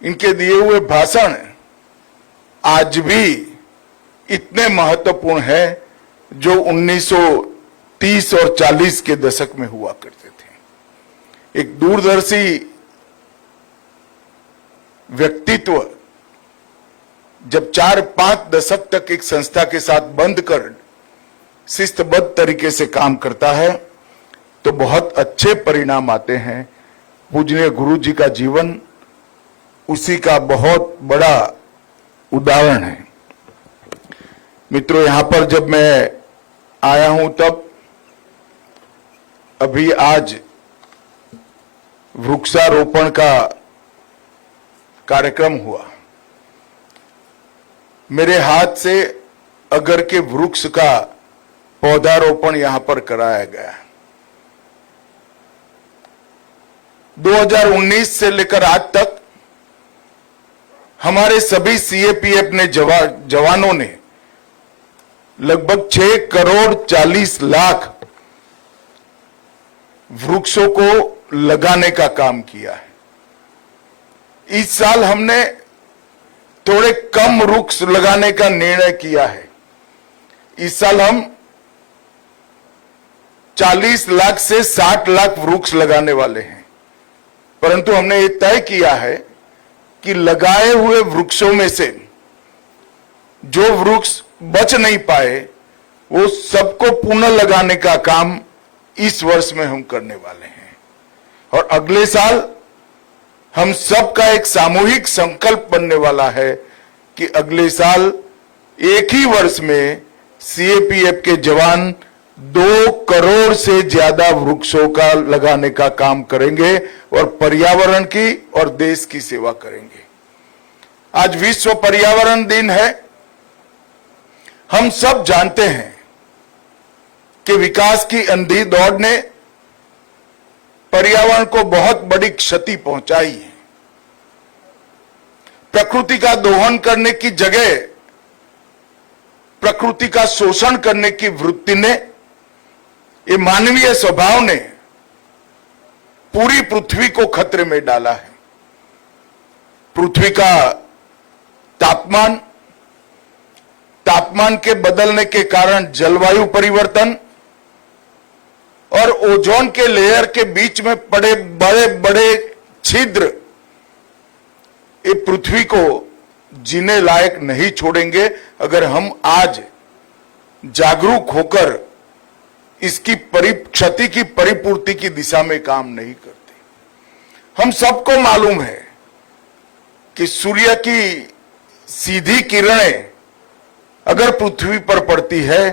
इनके दिए हुए भाषण आज भी इतने महत्वपूर्ण है जो 1930 और 40 के दशक में हुआ करते थे। एक दूरदर्शी व्यक्तित्व जब 4-5 दशक तक एक संस्था के साथ बंद कर शिस्तबद्ध तरीके से काम करता है तो बहुत अच्छे परिणाम आते हैं। पूजनीय गुरु जी का जीवन उसी का बहुत बड़ा उदाहरण है। मित्रों, यहां पर जब मैं आया हूं तब अभी आज वृक्षारोपण का कार्यक्रम हुआ। मेरे हाथ से अगर के वृक्ष का पौधारोपण यहां पर कराया गया। 2019 से लेकर आज तक हमारे सभी सीएपीएफ ने जवानों ने लगभग 6 करोड़ 40 लाख वृक्षों को लगाने का काम किया है। इस साल हमने थोड़े कम वृक्ष लगाने का निर्णय किया है। इस साल हम 40 लाख से 60 लाख वृक्ष लगाने वाले हैं, परंतु हमने ये तय किया है कि लगाए हुए वृक्षों में से जो वृक्ष बच नहीं पाए वो सबको पुनः लगाने का काम इस वर्ष में हम करने वाले हैं। और अगले साल हम सबका एक सामूहिक संकल्प बनने वाला है कि अगले साल एक ही वर्ष में सीएपीएफ के जवान 2 करोड़ से ज्यादा वृक्षों का लगाने का काम करेंगे और पर्यावरण की और देश की सेवा करेंगे। आज विश्व पर्यावरण दिन है। हम सब जानते हैं कि विकास की अंधी दौड़ ने पर्यावरण को बहुत बड़ी क्षति पहुंचाई है। प्रकृति का दोहन करने की जगह प्रकृति का शोषण करने की वृत्ति ने, ये मानवीय स्वभाव ने पूरी पृथ्वी को खतरे में डाला है। पृथ्वी का तापमान के बदलने के कारण जलवायु परिवर्तन और ओजोन के लेयर के बीच में पड़े बड़े बड़े छिद्र ये पृथ्वी को जीने लायक नहीं छोड़ेंगे अगर हम आज जागरूक होकर इसकी क्षति की परिपूर्ति की दिशा में काम नहीं करते। हम सबको मालूम है कि सूर्य की सीधी किरणें अगर पृथ्वी पर पड़ती है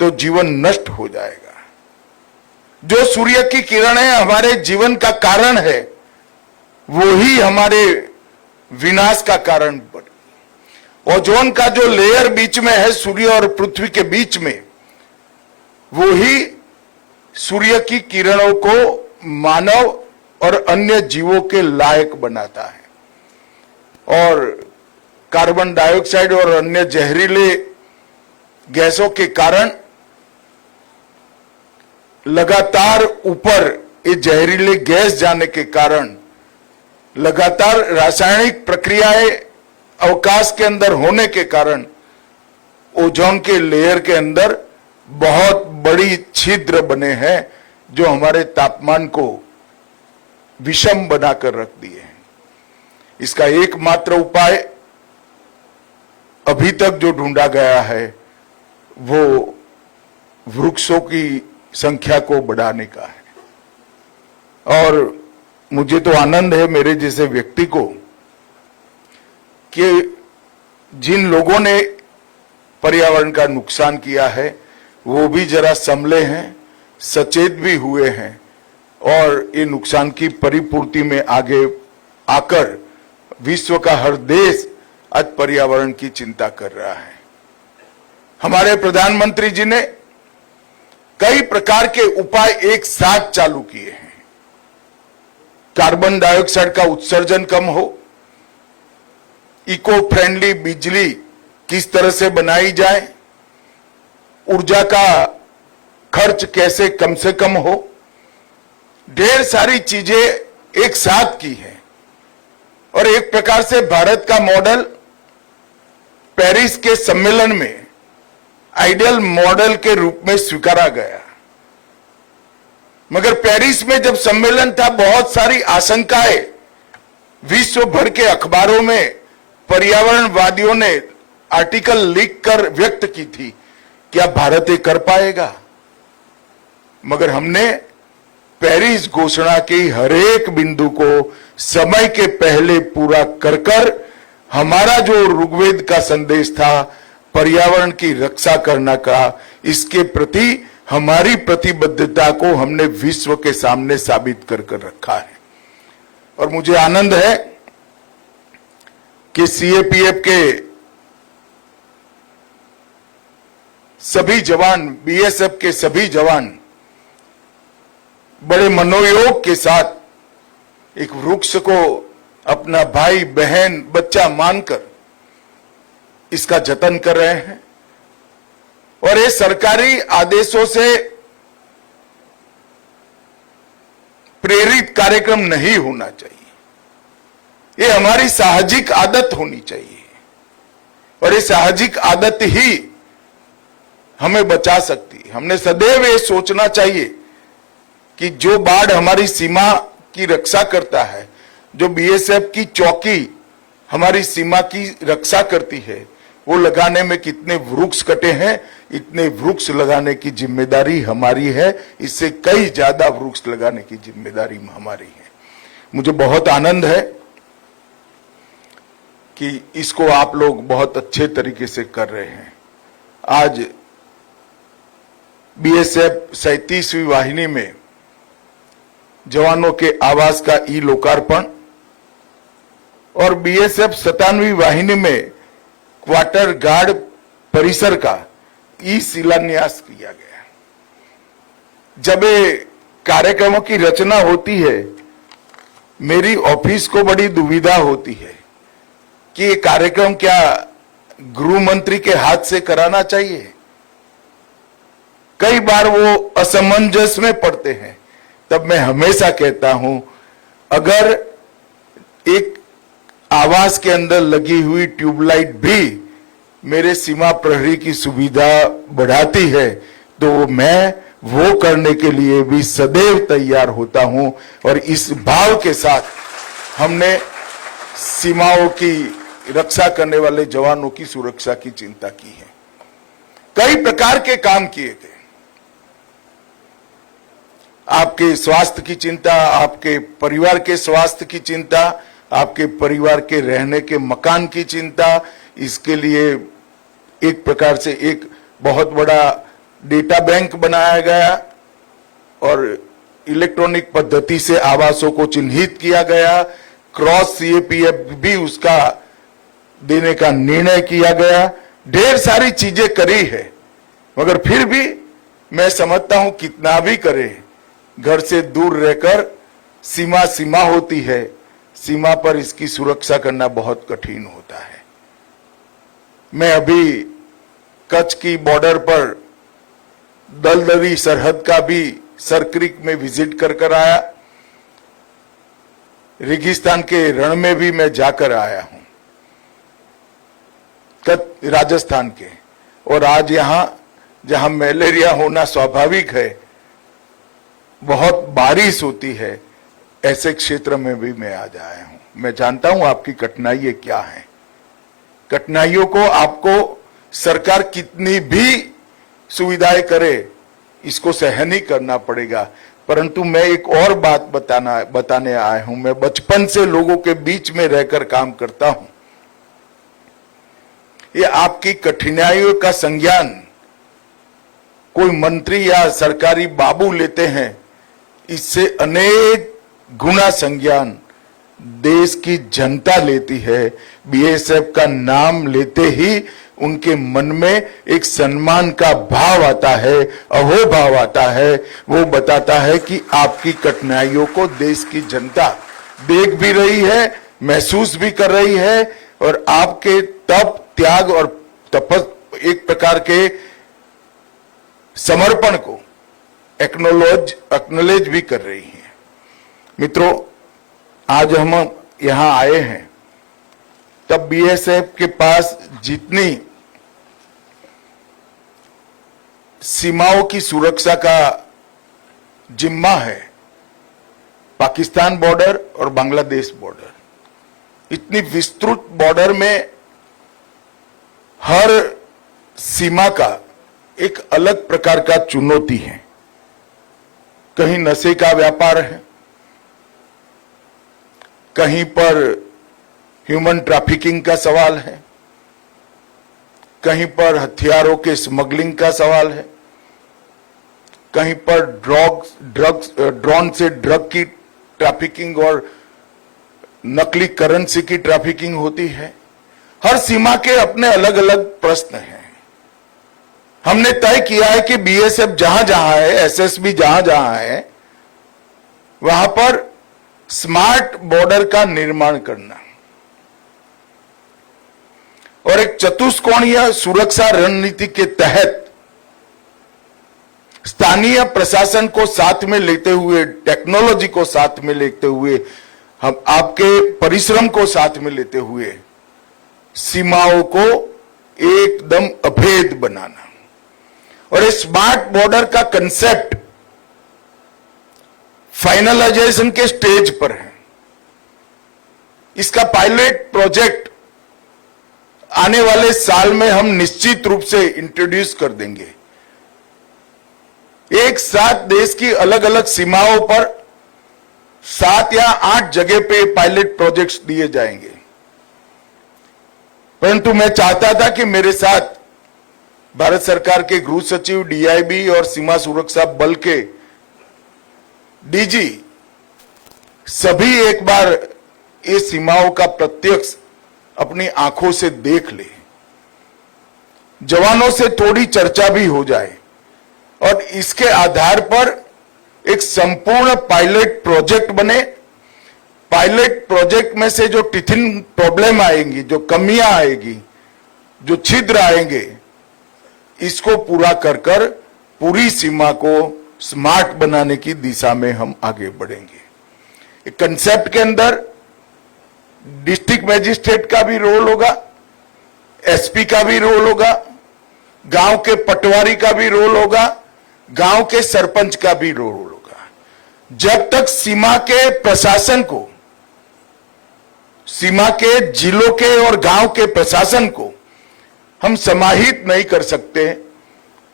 तो जीवन नष्ट हो जाएगा। जो सूर्य की किरणें हमारे जीवन का कारण है वो ही हमारे विनाश का कारण बने। ओजोन का जो लेयर बीच में है सूर्य और पृथ्वी के बीच में, वो ही सूर्य की किरणों को मानव और अन्य जीवों के लायक बनाता है। और कार्बन डाइऑक्साइड और अन्य जहरीले गैसों के कारण लगातार ऊपर ये जहरीले गैस जाने के कारण लगातार रासायनिक प्रक्रियाएं अवकाश के अंदर होने के कारण ओजोन के लेयर के अंदर बहुत बड़ी छिद्र बने हैं जो हमारे तापमान को विषम बनाकर रख दिए हैं। इसका एकमात्र उपाय अभी तक जो ढूंढा गया है वो वृक्षों की संख्या को बढ़ाने का है। और मुझे तो आनंद है मेरे जैसे व्यक्ति को कि जिन लोगों ने पर्यावरण का नुकसान किया है वो भी जरा संभले हैं, सचेत भी हुए हैं और ये नुकसान की परिपूर्ति में आगे आकर विश्व का हर देश आज पर्यावरण की चिंता कर रहा है। हमारे प्रधानमंत्री जी ने कई प्रकार के उपाय एक साथ चालू किए हैं। कार्बन डाइऑक्साइड का उत्सर्जन कम हो, इको फ्रेंडली बिजली किस तरह से बनाई जाए, ऊर्जा का खर्च कैसे कम से कम हो, ढेर सारी चीजें एक साथ की है और एक प्रकार से भारत का मॉडल पेरिस के सम्मेलन में आइडियल मॉडल के रूप में स्वीकारा गया। मगर पेरिस में जब सम्मेलन था, बहुत सारी आशंकाएं विश्व भर के अखबारों में पर्यावरणवादियों ने आर्टिकल लिख कर व्यक्त की थी, क्या भारत ये कर पाएगा? मगर हमने पेरिस घोषणा की हर एक बिंदु को समय के पहले पूरा कर हमारा जो ऋग्वेद का संदेश था पर्यावरण की रक्षा करना का, इसके प्रति हमारी प्रतिबद्धता को हमने विश्व के सामने साबित कर रखा है। और मुझे आनंद है कि सीएपीएफ के सभी जवान, बीएसएफ के सभी जवान बड़े मनोयोग के साथ एक वृक्ष को अपना भाई बहन बच्चा मानकर इसका जतन कर रहे हैं। और ये सरकारी आदेशों से प्रेरित कार्यक्रम नहीं होना चाहिए, ये हमारी साहजिक आदत होनी चाहिए। और ये साहजिक आदत ही हमें बचा सकती है। हमने सदैव ये सोचना चाहिए कि जो बाढ़ हमारी सीमा की रक्षा करता है, जो बीएसएफ की चौकी हमारी सीमा की रक्षा करती है, वो लगाने में कितने वृक्ष कटे हैं, इतने वृक्ष लगाने की जिम्मेदारी हमारी है। इससे कई ज्यादा वृक्ष लगाने की जिम्मेदारी हमारी है। मुझे बहुत आनंद है कि इसको आप लोग बहुत अच्छे तरीके से कर रहे हैं। आज बीएसएफ 37वीं वाहिनी में जवानों के आवास का ई लोकार्पण और बीएसएफ 57वीं वाहिनी में क्वार्टर गार्ड परिसर का ई शिलान्यास किया गया। जब ये कार्यक्रमों की रचना होती है, मेरी ऑफिस को बड़ी दुविधा होती है कि ये कार्यक्रम क्या गृह मंत्री के हाथ से कराना चाहिए। कई बार वो असमंजस में पड़ते हैं। तब मैं हमेशा कहता हूं, अगर एक आवास के अंदर लगी हुई ट्यूबलाइट भी मेरे सीमा प्रहरी की सुविधा बढ़ाती है, तो मैं वो करने के लिए भी सदैव तैयार होता हूं। और इस भाव के साथ हमने सीमाओं की रक्षा करने वाले जवानों की सुरक्षा की चिंता की है। कई प्रकार के काम किए गए। आपके स्वास्थ्य की चिंता, आपके परिवार के स्वास्थ्य की चिंता, आपके परिवार के रहने के मकान की चिंता, इसके लिए एक प्रकार से एक बहुत बड़ा डेटा बैंक बनाया गया और इलेक्ट्रॉनिक पद्धति से आवासों को चिन्हित किया गया। क्रॉस सीएपीएफ भी उसका देने का निर्णय किया गया। ढेर सारी चीजें करी है, मगर फिर भी मैं समझता हूं कितना भी करे, घर से दूर रहकर सीमा होती है, सीमा पर इसकी सुरक्षा करना बहुत कठिन होता है। मैं अभी कच्छ की बॉर्डर पर दलदली सरहद का भी सरक्रिक में विजिट कर आया। रेगिस्तान के रण में भी मैं जाकर आया हूं, राजस्थान के। और आज यहां जहां मलेरिया होना स्वाभाविक है, बहुत बारिश होती है, ऐसे क्षेत्र में भी मैं आज आया हूं। मैं जानता हूं आपकी कठिनाइयां क्या हैं। कठिनाइयों को आपको सरकार कितनी भी सुविधाएं करे, इसको सहन ही करना पड़ेगा। परंतु मैं एक और बात बताने आया हूं। मैं बचपन से लोगों के बीच में रहकर काम करता हूं। ये आपकी कठिनाइयों का संज्ञान कोई मंत्री या सरकारी बाबू लेते हैं, इससे अनेक गुना संज्ञान देश की जनता लेती है। बीएसएफ का नाम लेते ही उनके मन में एक सम्मान का भाव आता है, अहोभाव आता है। वो बताता है कि आपकी कठिनाइयों को देश की जनता देख भी रही है, महसूस भी कर रही है, और आपके तप, त्याग और एक प्रकार के समर्पण को एक्नॉलेज भी कर रही है। मित्रों, आज हम यहां आए हैं तब बीएसएफ के पास जितनी सीमाओं की सुरक्षा का जिम्मा है, पाकिस्तान बॉर्डर और बांग्लादेश बॉर्डर, इतनी विस्तृत बॉर्डर में हर सीमा का एक अलग प्रकार का चुनौती है। कहीं नशे का व्यापार है, कहीं पर ह्यूमन ट्रैफिकिंग का सवाल है, कहीं पर हथियारों के स्मगलिंग का सवाल है, कहीं पर ड्रोन से ड्रग की ट्रैफिकिंग और नकली करेंसी की ट्रैफिकिंग होती है। हर सीमा के अपने अलग अलग प्रश्न हैं। हमने तय किया है कि बीएसएफ जहां जहां है, एसएसबी जहां जहां है, वहां पर स्मार्ट बॉर्डर का निर्माण करना और एक चतुष्कोणीय सुरक्षा रणनीति के तहत स्थानीय प्रशासन को साथ में लेते हुए, टेक्नोलॉजी को साथ में लेते हुए, हम आपके परिश्रम को साथ में लेते हुए सीमाओं को एकदम अभेद बनाना। और इस स्मार्ट बॉर्डर का कंसेप्ट फाइनलाइजेशन के स्टेज पर है। इसका पायलट प्रोजेक्ट आने वाले साल में हम निश्चित रूप से इंट्रोड्यूस कर देंगे। एक साथ देश की अलग अलग सीमाओं पर 7 या 8 जगह पे पायलट प्रोजेक्ट्स दिए जाएंगे। परंतु मैं चाहता था कि मेरे साथ भारत सरकार के गृह सचिव, डीआईबी और सीमा सुरक्षा बल के डीजी सभी एक बार ये सीमाओं का प्रत्यक्ष अपनी आंखों से देख ले, जवानों से थोड़ी चर्चा भी हो जाए और इसके आधार पर एक संपूर्ण पायलट प्रोजेक्ट बने। पायलट प्रोजेक्ट में से जो टिथिन प्रॉब्लम आएंगी, जो कमियां आएगी, जो छिद्र आएंगे, इसको पूरा कर कर पूरी सीमा को स्मार्ट बनाने की दिशा में हम आगे बढ़ेंगे। एक कंसेप्ट के अंदर डिस्ट्रिक्ट मैजिस्ट्रेट का भी रोल होगा, एसपी का भी रोल होगा, गांव के पटवारी का भी रोल होगा, गांव के सरपंच का भी रोल होगा। जब तक सीमा के प्रशासन को, सीमा के जिलों के और गांव के प्रशासन को हम समाहित नहीं कर सकते,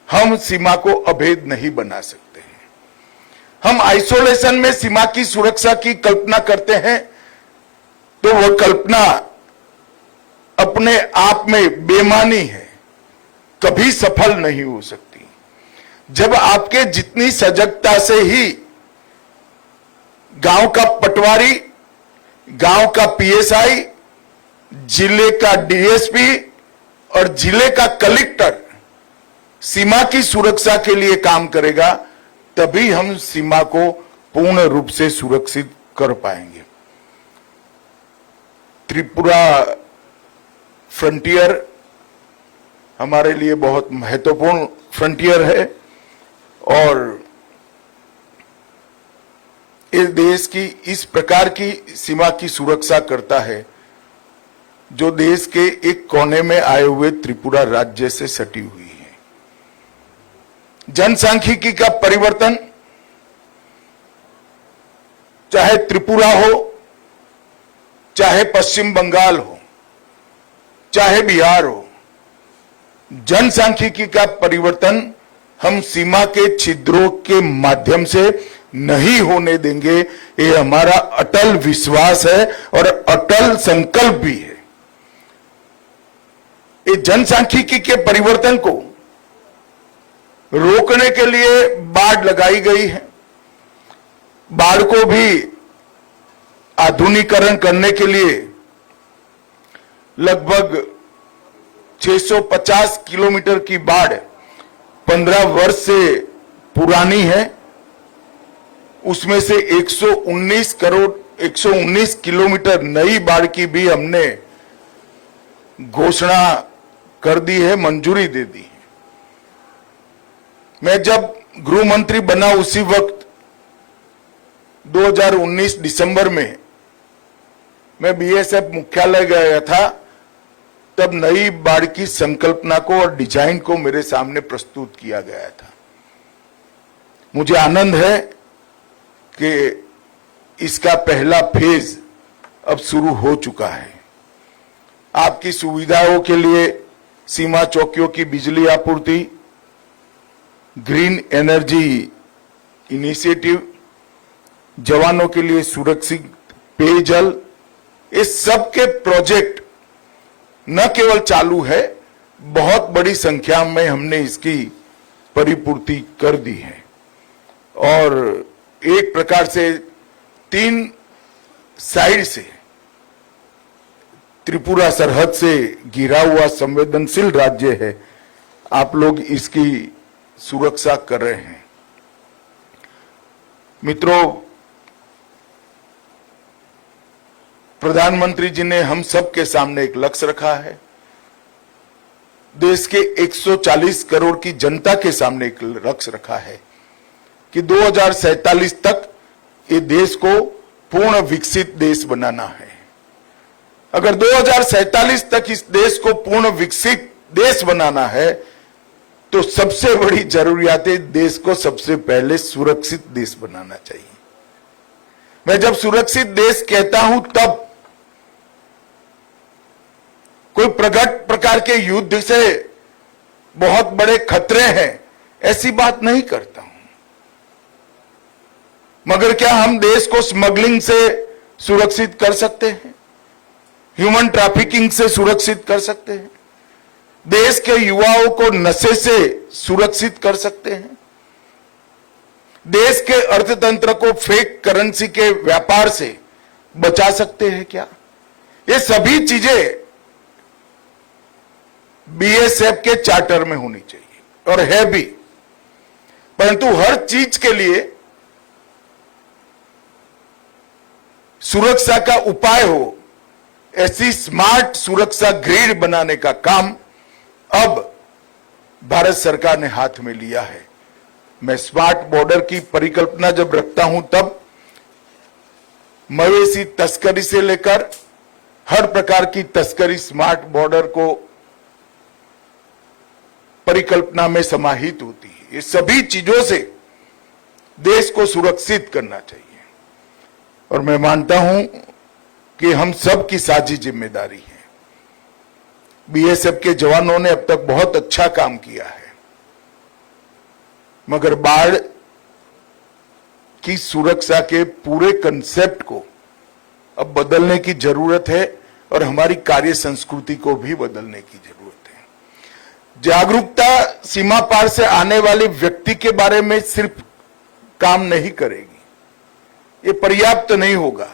हम सीमा को अभेद नहीं बना सकते हैं। हम आइसोलेशन में सीमा की सुरक्षा की कल्पना करते हैं तो वह कल्पना अपने आप में बेमानी है, कभी सफल नहीं हो सकती। जब आपके जितनी सजगता से ही गांव का पटवारी, गांव का पीएसआई, जिले का डीएसपी और जिले का कलेक्टर सीमा की सुरक्षा के लिए काम करेगा, तभी हम सीमा को पूर्ण रूप से सुरक्षित कर पाएंगे। त्रिपुरा फ्रंटियर हमारे लिए बहुत महत्वपूर्ण फ्रंटियर है और इस देश की इस प्रकार की सीमा की सुरक्षा करता है जो देश के एक कोने में आए हुए त्रिपुरा राज्य से सटी हुई है। जनसांख्यिकी का परिवर्तन, चाहे त्रिपुरा हो, चाहे पश्चिम बंगाल हो, चाहे बिहार हो, जनसांख्यिकी का परिवर्तन हम सीमा के छिद्रों के माध्यम से नहीं होने देंगे। ये हमारा अटल विश्वास है और अटल संकल्प भी है। ये जनसांख्यिकी के परिवर्तन को रोकने के लिए बाड़ लगाई गई है। बाड़ को भी आधुनिकीकरण करने के लिए लगभग 650 किलोमीटर की बाड़ 15 वर्ष से पुरानी है। उसमें से 119 किलोमीटर नई बाड़ की भी हमने घोषणा कर दी है, मंजूरी दे दी है। मैं जब गृह मंत्री बना उसी वक्त 2019 दिसंबर में मैं बीएसएफ मुख्यालय गया था तब नई बाढ़ की संकल्पना को और डिजाइन को मेरे सामने प्रस्तुत किया गया था। मुझे आनंद है कि इसका पहला फेज अब शुरू हो चुका है। आपकी सुविधाओं के लिए सीमा चौकियों की बिजली आपूर्ति, ग्रीन एनर्जी इनिशिएटिव, जवानों के लिए सुरक्षित पेयजल, इस सब के प्रोजेक्ट न केवल चालू है, बहुत बड़ी संख्या में हमने इसकी परिपूर्ति कर दी है। और एक प्रकार से 3 साइड से त्रिपुरा सरहद से घिरा हुआ संवेदनशील राज्य है, आप लोग इसकी सुरक्षा कर रहे हैं। मित्रों, प्रधानमंत्री जी ने हम सब के सामने एक लक्ष्य रखा है। देश के 140 करोड़ की जनता के सामने एक लक्ष्य रखा है कि 2047 तक ये देश को पूर्ण विकसित देश बनाना है। अगर 2047 तक इस देश को पूर्ण विकसित देश बनाना है तो सबसे बड़ी जरूरियात है, देश को सबसे पहले सुरक्षित देश बनाना चाहिए। मैं जब सुरक्षित देश कहता हूं तब कोई प्रकट प्रकार के युद्ध से बहुत बड़े खतरे हैं ऐसी बात नहीं करता हूं, मगर क्या हम देश को स्मगलिंग से सुरक्षित कर सकते हैं? ह्यूमन ट्रैफिकिंग से सुरक्षित कर सकते हैं? देश के युवाओं को नशे से सुरक्षित कर सकते हैं? देश के अर्थतंत्र को फेक करेंसी के व्यापार से बचा सकते हैं क्या? ये सभी चीजें बीएसएफ के चार्टर में होनी चाहिए और है भी, परंतु हर चीज के लिए सुरक्षा का उपाय हो, ऐसी स्मार्ट सुरक्षा ग्रिड बनाने का काम अब भारत सरकार ने हाथ में लिया है। मैं स्मार्ट बॉर्डर की परिकल्पना जब रखता हूं तब मवेशी तस्करी से लेकर हर प्रकार की तस्करी स्मार्ट बॉर्डर को परिकल्पना में समाहित होती है। ये सभी चीजों से देश को सुरक्षित करना चाहिए और मैं मानता हूं कि हम सब की साझी जिम्मेदारी है। बीएसएफ के जवानों ने अब तक बहुत अच्छा काम किया है, मगर बाढ़ की सुरक्षा के पूरे कंसेप्ट को अब बदलने की जरूरत है और हमारी कार्य संस्कृति को भी बदलने की जरूरत है। जागरूकता सीमा पार से आने वाले व्यक्ति के बारे में सिर्फ काम नहीं करेगी, ये पर्याप्त नहीं होगा।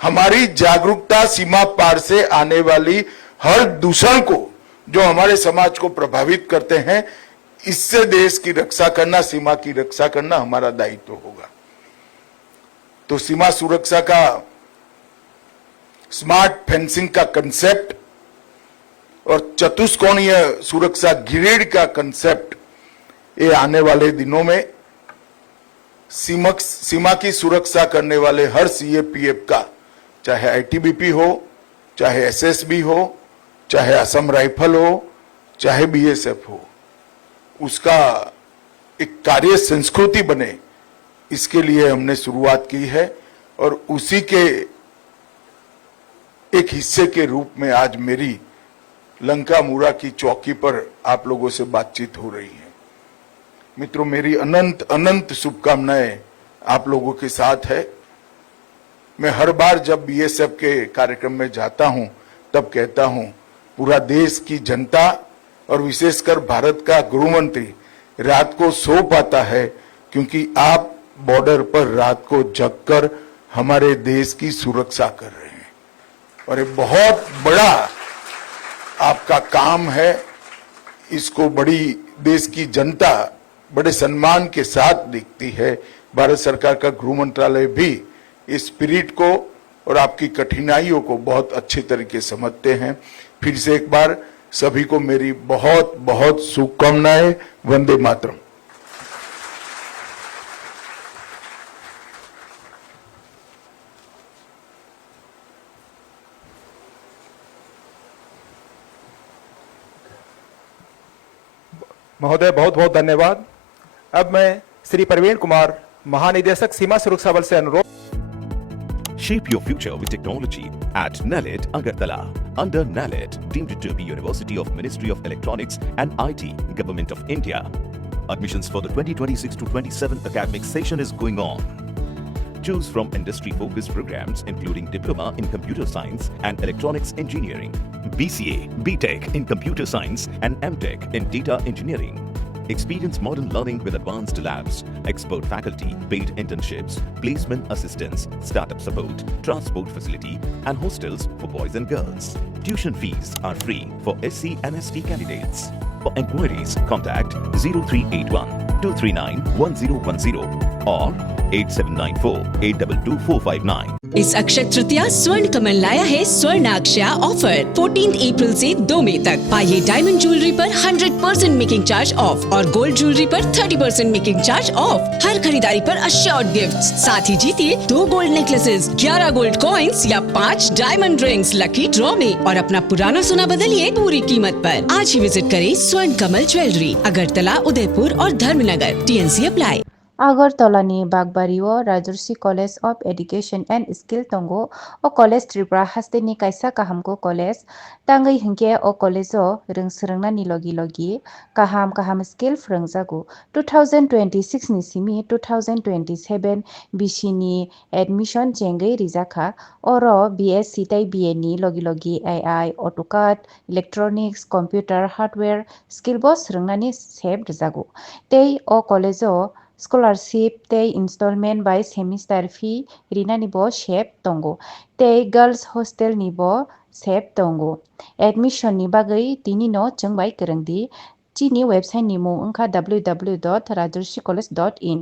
हमारी जागरूकता सीमा पार से आने वाली हर दूषण को जो हमारे समाज को प्रभावित करते हैं, इससे देश की रक्षा करना, सीमा की रक्षा करना हमारा दायित्व होगा। तो सीमा सुरक्षा का स्मार्ट फेंसिंग का कंसेप्ट और चतुष्कोणीय सुरक्षा ग्रिड का कंसेप्ट, ये आने वाले दिनों में सीमा की सुरक्षा करने वाले हर सीएपीएफ का, चाहे आईटीबीपी हो, चाहे एसएसबी हो, चाहे असम राइफल हो, चाहे बीएसएफ हो, उसका एक कार्य संस्कृति बने, इसके लिए हमने शुरुआत की है और उसी के एक हिस्से के रूप में आज मेरी लंका मुरा की चौकी पर आप लोगों से बातचीत हो रही है। मित्रों, मेरी अनंत अनंत शुभकामनाएं आप लोगों के साथ है। मैं हर बार जब बीएसएफ के कार्यक्रम में जाता हूं तब कहता हूं, पूरा देश की जनता और विशेषकर भारत का गृह मंत्री रात को सो पाता है क्योंकि आप बॉर्डर पर रात को जगकर हमारे देश की सुरक्षा कर रहे हैं और ये बहुत बड़ा आपका काम है। इसको बड़ी देश की जनता बड़े सम्मान के साथ देखती है। भारत सरकार का गृह मंत्रालय भी इस स्पिरिट को और आपकी कठिनाइयों को बहुत अच्छे तरीके से समझते हैं। फिर से एक बार सभी को मेरी बहुत बहुत शुभकामनाएं। वंदे मातरम। महोदय बहुत बहुत धन्यवाद। अब मैं श्री प्रवीण कुमार महानिदेशक सीमा सुरक्षा बल से अनुरोध। Shape your future with technology at NALED Agartala. Under NALED, deemed to be University of Ministry of Electronics and IT, Government of India. Admissions for the 2026 to 27 academic session is going on. Choose from industry-focused programs including Diploma in Computer Science and Electronics Engineering, BCA, BTech in Computer Science and MTech in Data Engineering. Experience modern learning with advanced labs, expert faculty, paid internships, placement assistance, startup support, transport facility, and hostels for boys and girls. Tuition fees are free for SC and ST candidates. For enquiries, contact 0381 239 1010 or 8794 822 459. इस अक्षय तृतीया स्वर्ण कमल लाया है स्वर्णाक्षया offer 14 अप्रैल से 2 मई तक। पाइए diamond jewellery पर 100% making charge of और gold jewellery पर 30% मेकिंग चार्ज ऑफ। हर खरीदारी पर अश्योर्ड गिफ्ट्स, साथ ही जीतिए 2 गोल्ड नेकलेसेस, 11 गोल्ड कॉइन्स या 5 डायमंड रिंग्स लकी ड्रॉ में और अपना पुराना सोना बदलिए पूरी कीमत पर। आज ही विजिट करें स्वर्ण कमल ज्वेलरी, अगरतला, उदयपुर और Dharmanagar. TNC apply. Agartala-ni Bagbario Rajarsi College of Education and Skill Tongo o College Tripura haste ni kaisa kahamko college tangai hingke o college o rungsrungna ni logi kaham skill frungjago 2026 ni simi 2027 BC ni admission jengai rijaka oro BSc tai BA ni logi AI AutoCAD Electronics Computer Hardware skill bo srungna ni sep rijago tei o college o scholarship tei installment by semester fee rina ni bo shep tongo tei girls hostel ni bo shep tongo admission ni bagai tini no chungbai kerengdi chini website ni mung www.rajarsicollege.in